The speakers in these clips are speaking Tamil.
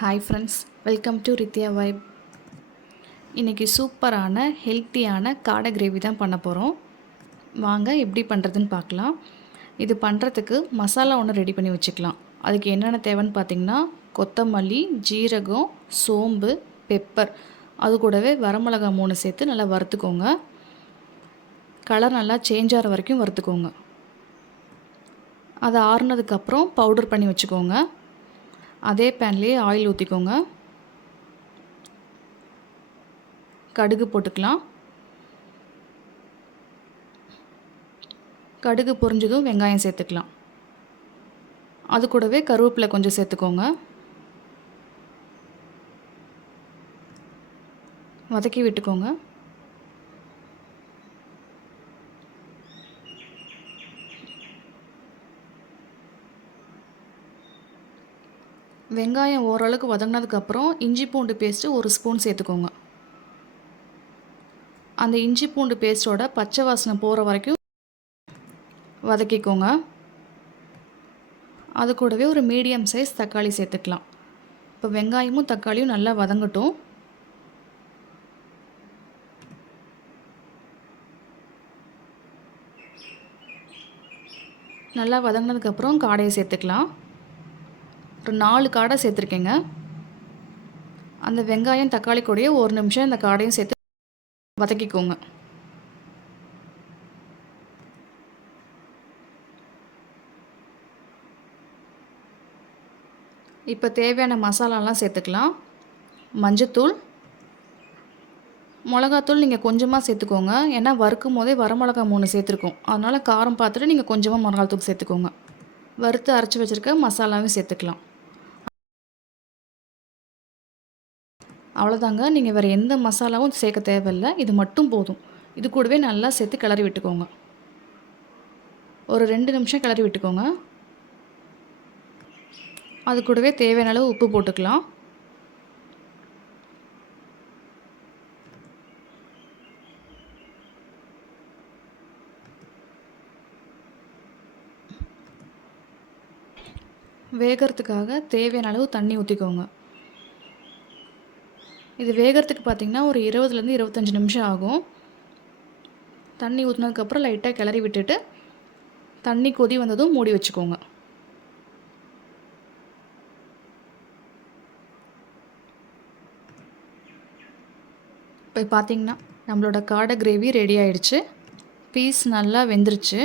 Hi friends, welcome to Rithya vibe. இன்றைக்கி சூப்பரான ஹெல்த்தியான காடை கிரேவி தான் பண்ண போகிறோம். வாங்க எப்படி பண்ணுறதுன்னு பார்க்கலாம். இது பண்ணுறதுக்கு மசாலா ஒன்று ரெடி பண்ணி வச்சுக்கலாம். அதுக்கு என்னென்ன தேவைன்னு பார்த்திங்கன்னா, கொத்தமல்லி, ஜீரகம், சோம்பு, பெப்பர், அது கூடவே வரமிளகா 3 சேர்த்து நல்லா வறுத்துக்கோங்க. கலர் நல்லா சேஞ்ச் ஆகிற வரைக்கும் வறுத்துக்கோங்க. அதை ஆறுனதுக்கப்புறம் பவுடர் பண்ணி வச்சுக்கோங்க. அதே பேன்லேயே ஆயில் ஊற்றிக்கோங்க. கடுகு போட்டுக்கலாம். கடுகு பொரிஞ்சதும் வெங்காயம் சேர்த்துக்கலாம். அது கூடவே கருவேப்பிலை கொஞ்சம் சேர்த்துக்கோங்க. வதக்கி விட்டுக்கோங்க. வெங்காயம் ஓரளவுக்கு வதங்கினதுக்கப்புறம் இஞ்சி பூண்டு பேஸ்ட்டு 1 ஸ்பூன் சேர்த்துக்கோங்க. அந்த இஞ்சி பூண்டு பேஸ்ட்டோட பச்சை வாசனை போகிற வரைக்கும் வதக்கிக்கோங்க. அது கூடவே ஒரு மீடியம் சைஸ் தக்காளி சேர்த்துக்கலாம். இப்போ வெங்காயமும் தக்காளியும் நல்லா வதங்கட்டும். நல்லா வதங்கினதுக்கப்புறம் காடையை சேர்த்துக்கலாம். ஒரு 4 காடை சேர்த்துருக்கேங்க. அந்த வெங்காயம் தக்காளி கூடயே 1 நிமிஷம் இந்த காடையும் சேர்த்து வதக்கிக்கோங்க. இப்போ தேவையான மசாலாலாம் சேர்த்துக்கலாம். மஞ்சத்தூள், மிளகாத்தூள் நீங்கள் கொஞ்சமாக சேர்த்துக்கோங்க. ஏன்னா வறுக்கும் போதே வரமிளகா 3 சேர்த்துருக்கோம். அதனால் காரம் பார்த்துட்டு நீங்கள் கொஞ்சமாக மிளகாத்தூள் சேர்த்துக்கோங்க. வறுத்து அரைச்சி வச்சுருக்க மசாலாவும் சேர்த்துக்கலாம். அவ்வளோதாங்க. நீங்கள் வேறு எந்த மசாலாவும் சேர்க்க தேவையில்லை. இது மட்டும் போதும். இது கூடவே நல்லா சேர்த்து கிளறி விட்டுக்கோங்க. ஒரு 2 நிமிஷம் கிளறி விட்டுக்கோங்க. அது கூடவே தேவையான அளவு உப்பு போட்டுக்கலாம். வேகிறதுக்காக தேவையான அளவு தண்ணி ஊற்றிக்கோங்க. இது வேகிறதுக்கு பார்த்திங்கன்னா ஒரு 20லேருந்து 25 நிமிஷம் ஆகும். தண்ணி ஊற்றினதுக்கப்புறம் லைட்டாக கிளறி விட்டுட்டு தண்ணி கொதி வந்ததும் மூடி வச்சுக்கோங்க. இப்போ பார்த்திங்கன்னா நம்மளோட காடை கிரேவி ரெடி ஆகிடுச்சு. பீஸ் நல்லா வெந்துருச்சு.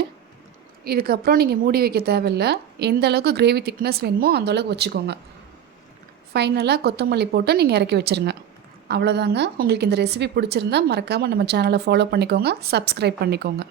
இதுக்கப்புறம் நீங்கள் மூடி வைக்க தேவையில்லை. எந்த அளவுக்கு கிரேவி திக்னஸ் வேணுமோ அந்த அளவுக்கு வச்சுக்கோங்க. ஃபைனலாக கொத்தமல்லி போட்டு நீங்கள் இறக்கி வச்சுருங்க. அவ்வளோதாங்க. உங்களுக்கு இந்த ரெசிபி பிடிச்சிருந்தா மறக்காமல் நம்ம சேனலை ஃபாலோ பண்ணிக்கோங்க, சப்ஸ்கிரைப் பண்ணிக்கோங்க.